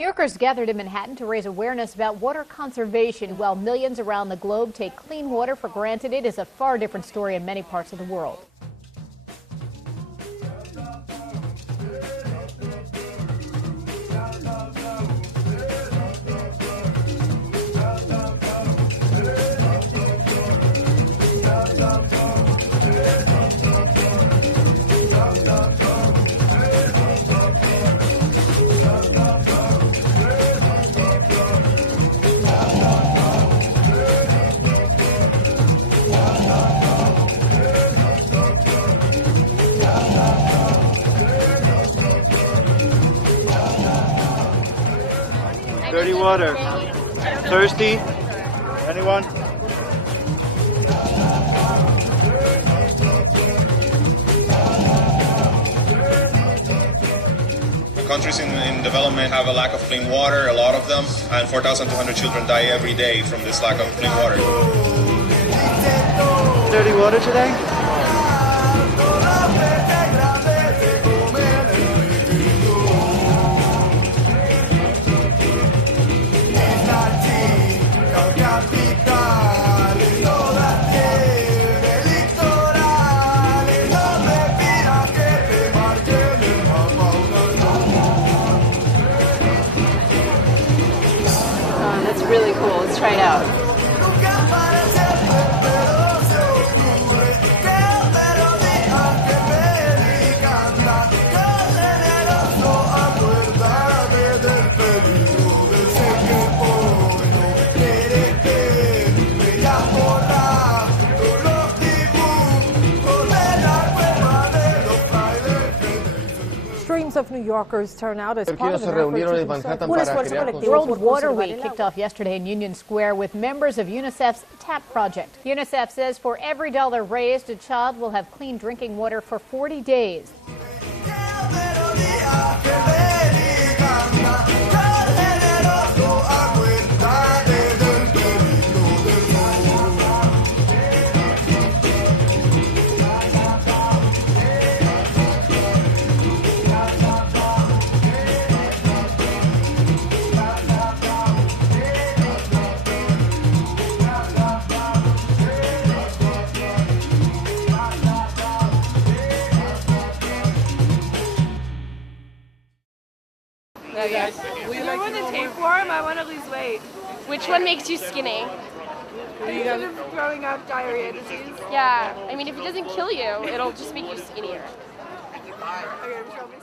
New Yorkers gathered in Manhattan to raise awareness about water conservation. While millions around the globe take clean water for granted, it is a far different story in many parts of the world. Dirty water. Thirsty? Anyone? Countries in development have a lack of clean water, a lot of them, and 4,200 children die every day from this lack of clean water. Dirty water today? That's really cool. Let's try it out. Streams of New Yorkers turn out as part of an World Water Week kicked off yesterday in Union Square with members of UNICEF's TAP project. UNICEF says for every dollar raised, a child will have clean drinking water for 40 days. You know when the tapeworm, I want to lose weight. Which one makes you skinny? Instead of throwing up diarrhea disease. Yeah, I mean if it doesn't kill you, it'll just make you skinnier. Okay, I'm sure I'll be